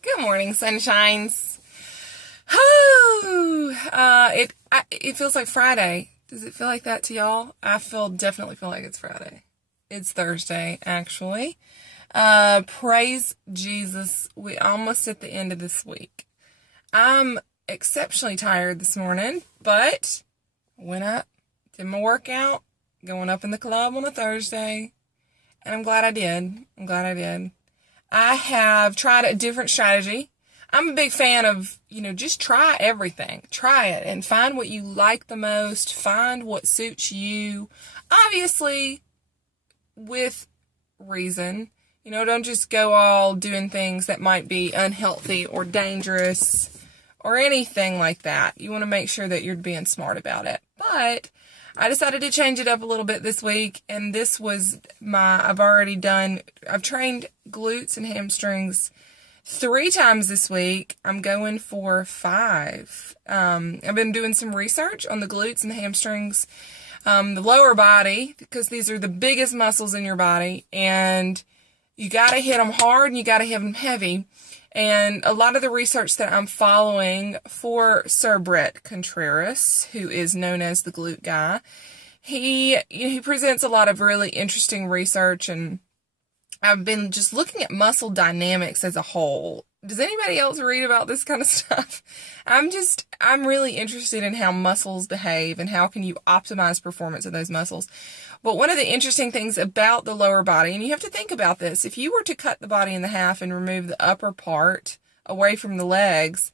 Good morning, sunshines. It feels like Friday. Does it feel like that to y'all? Definitely feel like it's Friday. It's Thursday, actually. Praise Jesus. We almost at the end of this week. I'm exceptionally tired this morning, but went up, did my workout, going up in the club on a Thursday, and I'm glad I did. I have tried a different strategy. I'm a big fan of, just try everything. Try it and find what you like the most. Find what suits you. Obviously, with reason. Don't just go all doing things that might be unhealthy or dangerous or anything like that. You want to make sure that you're being smart about it. But I decided to change it up a little bit this week, and this was I've trained glutes and hamstrings 3 times this week. I'm going for 5. I've been doing some research on the glutes and the hamstrings, the lower body, because these are the biggest muscles in your body, and you got to hit them hard and you got to hit them heavy. And a lot of the research that I'm following for Sir Brett Contreras, who is known as the glute guy, he presents a lot of really interesting research, and I've been just looking at muscle dynamics as a whole. Does anybody else read about this kind of stuff? I'm really interested in how muscles behave and how can you optimize performance of those muscles. But one of the interesting things about the lower body, and you have to think about this, if you were to cut the body in half and remove the upper part away from the legs,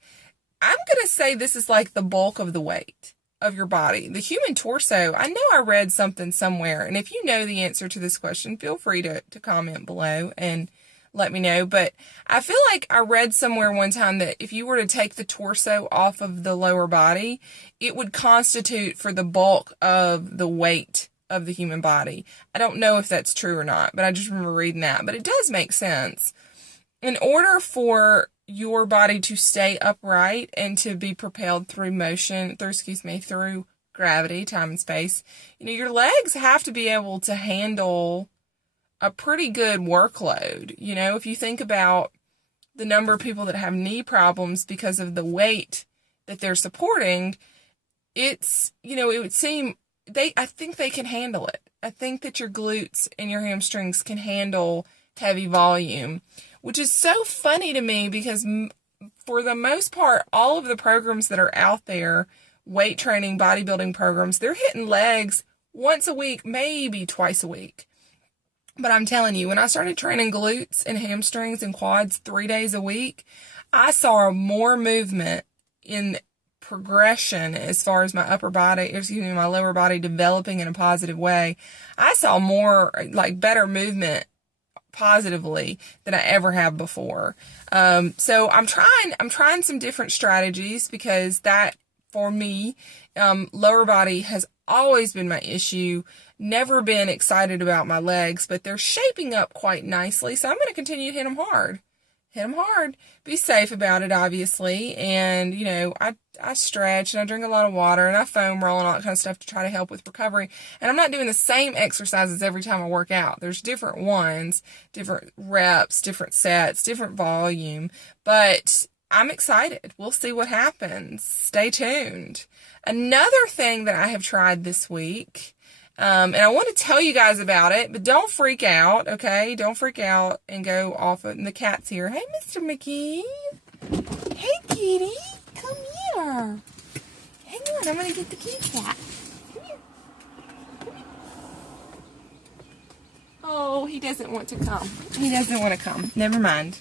I'm going to say this is like the bulk of the weight of your body. The human torso, I know I read something somewhere, and if you know the answer to this question, feel free to comment below and let me know. But I feel like I read somewhere one time that if you were to take the torso off of the lower body, it would constitute for the bulk of the weight of the human body. I don't know if that's true or not, but I just remember reading that. But it does make sense. In order for your body to stay upright and to be propelled through gravity, time and space, your legs have to be able to handle a pretty good workload. If you think about the number of people that have knee problems because of the weight that they're supporting, it would seem I think they can handle it. I think that your glutes and your hamstrings can handle heavy volume, which is so funny to me because for the most part, all of the programs that are out there, weight training, bodybuilding programs, they're hitting legs once a week, maybe twice a week. But I'm telling you, when I started training glutes and hamstrings and quads 3 days a week, I saw more movement in progression as far as my my lower body developing in a positive way. I saw more, better movement positively than I ever have before. So I'm trying some different strategies because that, for me, lower body has always been my issue. Never been excited about my legs, but they're shaping up quite nicely. So I'm going to continue to hit them hard. Be safe about it, obviously. And, I stretch and I drink a lot of water and I foam roll and all that kind of stuff to try to help with recovery. And I'm not doing the same exercises every time I work out. There's different ones, different reps, different sets, different volume. But I'm excited. We'll see what happens. Stay tuned. Another thing that I have tried this week, and I want to tell you guys about it, but don't freak out, okay? Don't freak out and go off. And the cat's here. Hey, Mr. McGee. Hey, kitty. Come here. Hang on. I'm going to get the kitty cat. Come here. Oh, he doesn't want to come. Never mind.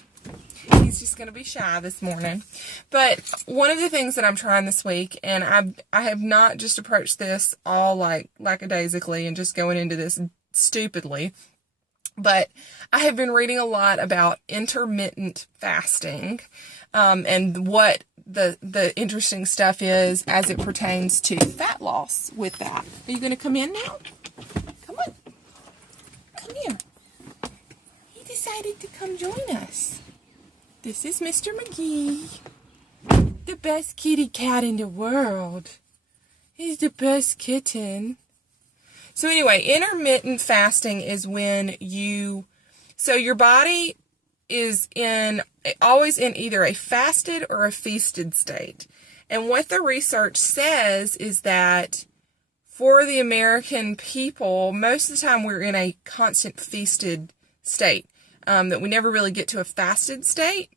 He's just going to be shy this morning. But one of the things that I'm trying this week, and I have not just approached this all lackadaisically and just going into this stupidly, but I have been reading a lot about intermittent fasting, and what the interesting stuff is as it pertains to fat loss with that. Are you going to come in now? Come on. Come here. He decided to come join us. This is Mr. McGee, the best kitty cat in the world. He's the best kitten. So anyway, intermittent fasting is when your body is always in either a fasted or a feasted state. And what the research says is that for the American people, most of the time we're in a constant feasted state, that we never really get to a fasted state.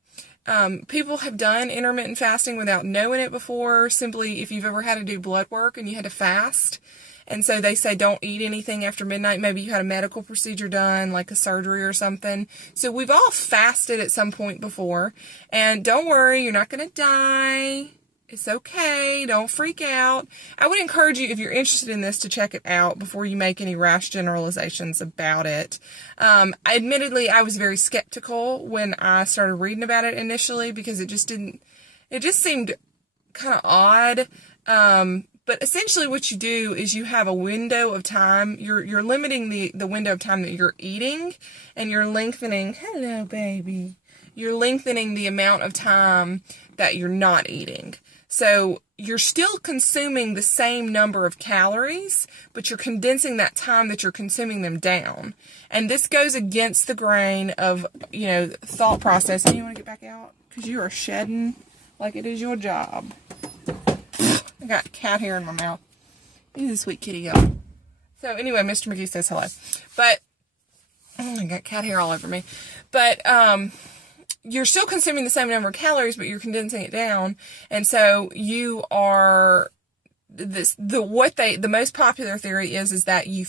People have done intermittent fasting without knowing it before, simply if you've ever had to do blood work and you had to fast. And so they say don't eat anything after midnight. Maybe you had a medical procedure done, like a surgery or something. So we've all fasted at some point before. And don't worry, you're not going to die. It's okay. Don't freak out. I would encourage you, if you're interested in this, to check it out before you make any rash generalizations about it. Admittedly, I was very skeptical when I started reading about it initially because it just seemed kind of odd. But essentially what you do is you have a window of time. You're limiting the window of time that you're eating, and you're lengthening, hello baby, you're lengthening the amount of time that you're not eating. So you're still consuming the same number of calories, but you're condensing that time that you're consuming them down. And this goes against the grain of, thought process. And you want to get back out? Because you are shedding like it is your job. I got cat hair in my mouth. He's a sweet kitty, y'all. So anyway, Mr. McGee says hello. But, I got cat hair all over me. But, you're still consuming the same number of calories, but you're condensing it down. And so you are, the most popular theory is that you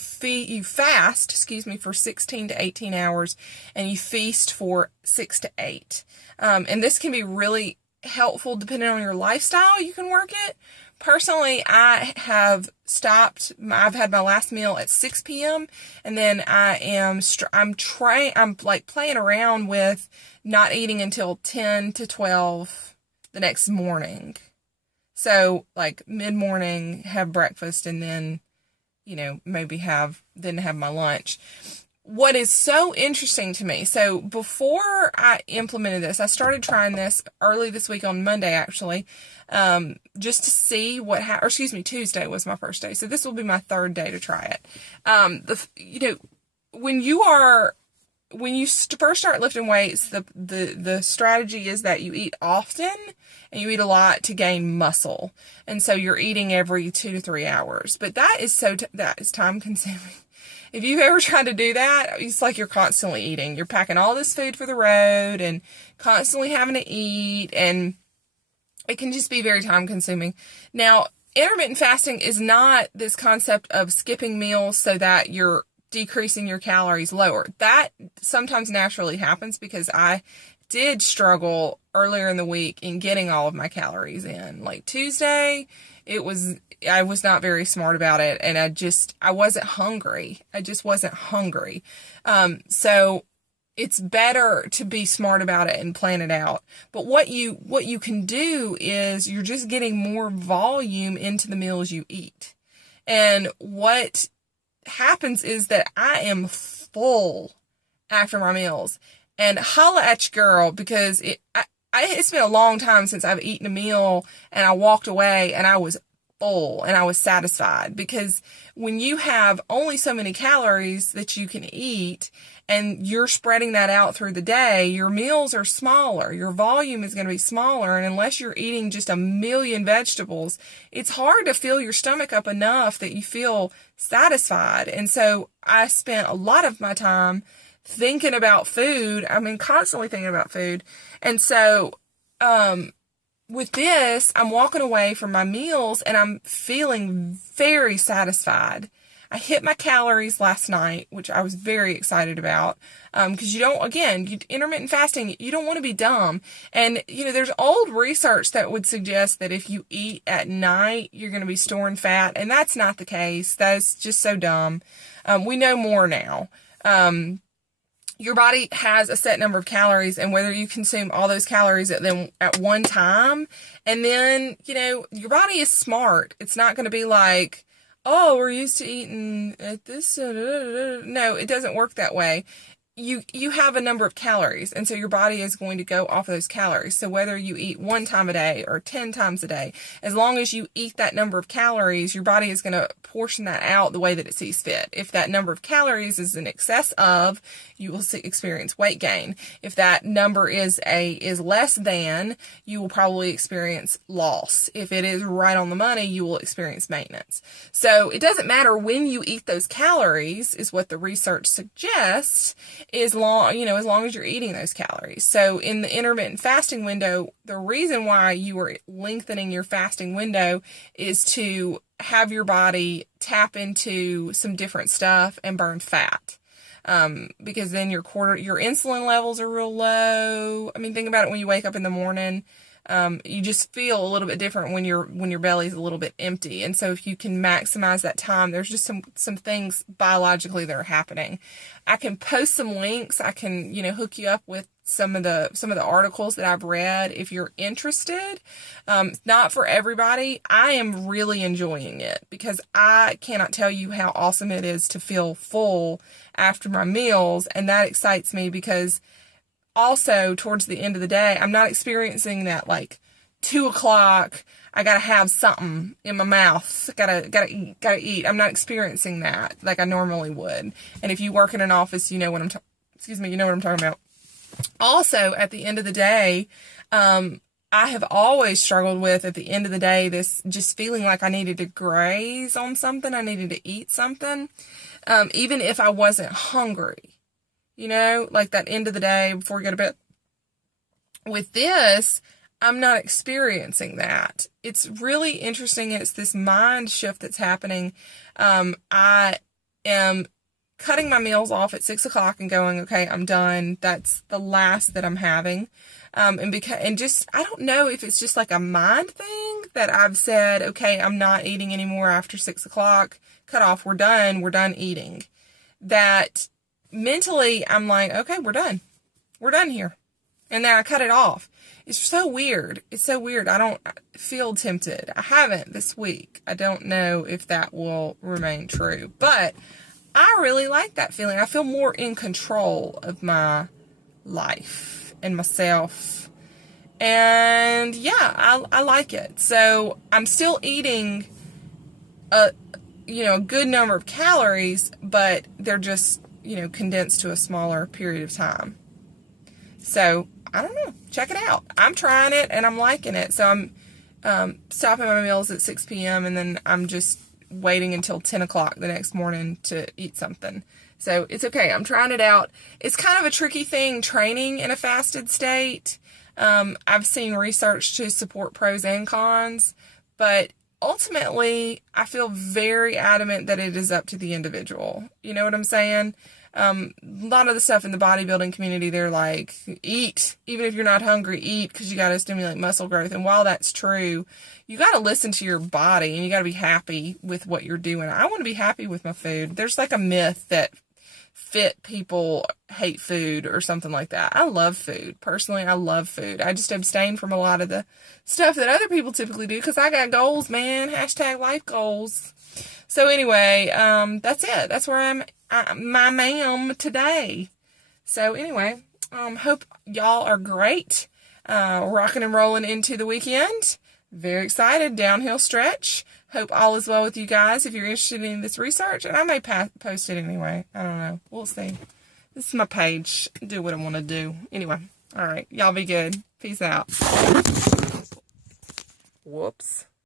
fast, for 16 to 18 hours, and you feast for 6 to 8. And this can be really helpful depending on your lifestyle. You can work it. Personally, I have stopped. I've had my last meal at 6 p.m. and then I'm playing around with not eating until 10 to 12 the next morning. So like mid-morning, have breakfast, and then, maybe have my lunch. What is so interesting to me, so before I implemented this, I started trying this early this week on Monday, actually, just to see Tuesday was my first day. So this will be my third day to try it. When you first start lifting weights, the strategy is that you eat often and you eat a lot to gain muscle. And so you're eating every 2 to 3 hours, but that is time consuming. If you've ever tried to do that, it's like you're constantly eating. You're packing all this food for the road and constantly having to eat, and it can just be very time consuming. Now, intermittent fasting is not this concept of skipping meals so that you're decreasing your calories lower. That sometimes naturally happens because I did struggle earlier in the week in getting all of my calories in. Like Tuesday, I was not very smart about it, and I wasn't hungry. I just wasn't hungry. So it's better to be smart about it and plan it out. But what you can do is you're just getting more volume into the meals you eat. And what happens is that I am full after my meals. And holla at your girl, because it's been a long time since I've eaten a meal and I walked away and I was full and I was satisfied. Because when you have only so many calories that you can eat and you're spreading that out through the day, your meals are smaller. Your volume is going to be smaller. And unless you're eating just a million vegetables, it's hard to fill your stomach up enough that you feel satisfied. And so I spent a lot of my time thinking about food. Constantly thinking about food. And so, with this, I'm walking away from my meals and I'm feeling very satisfied. I hit my calories last night, which I was very excited about. Because intermittent fasting, you don't want to be dumb. And, there's old research that would suggest that if you eat at night, you're going to be storing fat. And that's not the case. That's just so dumb. We know more now. Your body has a set number of calories, and whether you consume all those calories at one time, and then, your body is smart. It's not going to be like, oh, we're used to eating at this. No, it doesn't work that way. you have a number of calories, and so your body is going to go off of those calories. So whether you eat 1 time a day or 10 times a day, as long as you eat that number of calories, your body is going to portion that out the way that it sees fit. If that number of calories is in excess of, you will experience weight gain. If that number is less than, you will probably experience loss. If it is right on the money, you will experience maintenance. So it doesn't matter when you eat those calories, is what the research suggests, as long as you're eating those calories. So in the intermittent fasting window, the reason why you are lengthening your fasting window is to have your body tap into some different stuff and burn fat. Because then your insulin levels are real low. I mean, think about it when you wake up in the morning. You just feel a little bit different when your belly's a little bit empty. And so if you can maximize that time, there's just some things biologically that are happening. I can post some links. I can, hook you up with some of the articles that I've read if you're interested. Not for everybody. I am really enjoying it because I cannot tell you how awesome it is to feel full after my meals. And that excites me because also, towards the end of the day, I'm not experiencing that 2 o'clock, I gotta have something in my mouth, gotta eat. I'm not experiencing that like I normally would. And if you work in an office, you know what I'm talking about. Also, at the end of the day, I have always struggled with, at the end of the day, this just feeling like I needed to graze on something, I needed to eat something, even if I wasn't hungry. Like that end of the day before we go to bed. With this, I'm not experiencing that. It's really interesting. It's this mind shift that's happening. I am cutting my meals off at 6 o'clock and going, okay, I'm done. That's the last that I'm having. I don't know if it's just like a mind thing that I've said, okay, I'm not eating anymore after 6 o'clock. Cut off. We're done eating. That mentally, I'm like, okay, we're done. We're done here. And then I cut it off. It's so weird. It's so weird. I don't feel tempted. I haven't this week. I don't know if that will remain true. But I really like that feeling. I feel more in control of my life and myself. And yeah, I like it. So I'm still eating a good number of calories, but they're just condensed to a smaller period of time. So, I don't know. Check it out. I'm trying it and I'm liking it. So I'm stopping my meals at 6 p.m. and then I'm just waiting until 10 o'clock the next morning to eat something. So it's okay. I'm trying it out. It's kind of a tricky thing, training in a fasted state. I've seen research to support pros and cons, but ultimately, I feel very adamant that it is up to the individual. You know what I'm saying? A lot of the stuff in the bodybuilding community, they're like, eat. Even if you're not hungry, eat because you got to stimulate muscle growth. And while that's true, you got to listen to your body and you got to be happy with what you're doing. I want to be happy with my food. There's like a myth that fit people hate food or something like that. I love food. Personally, I love food. I just abstain from a lot of the stuff that other people typically do because I got goals, man. #life goals. So anyway, that's it. That's where my ma'am today. So anyway, hope y'all are great. Rocking and rolling into the weekend. Very excited. Downhill stretch. Hope all is well with you guys if you're interested in this research. And I may post it anyway. I don't know. We'll see. This is my page. Do what I want to do. Anyway. All right. Y'all be good. Peace out. Whoops.